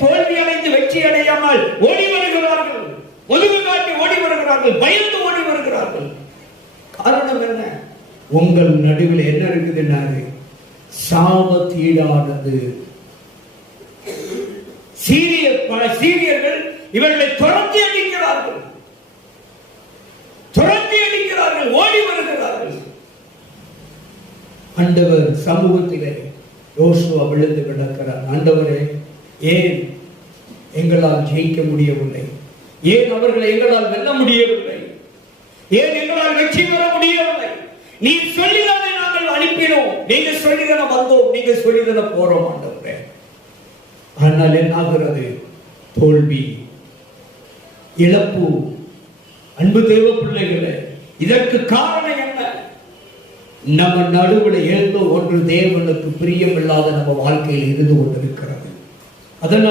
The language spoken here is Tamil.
தோல்வி அடைந்து வெற்றி அடையாமல் ஓடி வருகிறார்கள், ஒதுங்கு காட்டி ஓடி வருகிறார்கள், பயந்து ஓடி வருகிறார்கள். காரணம் என்ன? உங்கள் நடுவில் என்ன இருக்குதுன்னாரு, சாபத்தீடானது. சீரியர்கள் இவர்களை துரத்தி அடிக்கிறார்கள், ஓடி வருகிறார்கள். ஆண்டவர் சமூகத்திலே யோசுவா விழுந்து கிடக்கிறார். ஆண்டவரே, ஏன் எங்களால் ஜெயிக்க முடியவில்லை? ஏன் அவர்களை எங்களால் வெல்ல முடியவில்லை? ஏன் எங்களால் வெற்றி பெற முடியவில்லை? நீ சொல்லிதானே நாங்கள் அனுப்பினோம், நீங்க சொல்லிதான வந்தோம், நீங்க சொல்லிதான போறோம் ஆண்டவரே. ஆனால் என்ன ஆகிறது? தோல்வி, இழப்பு. அன்பு தேவ பிள்ளைகளே, இதற்கு காரணம் என்ன? நம்ம நடுவில் ஏதோ ஒன்று தேவனுக்கு பிரியமில்லாத நம்ம வாழ்க்கையில் இருந்து கொண்டிருக்கிறது. அதனால்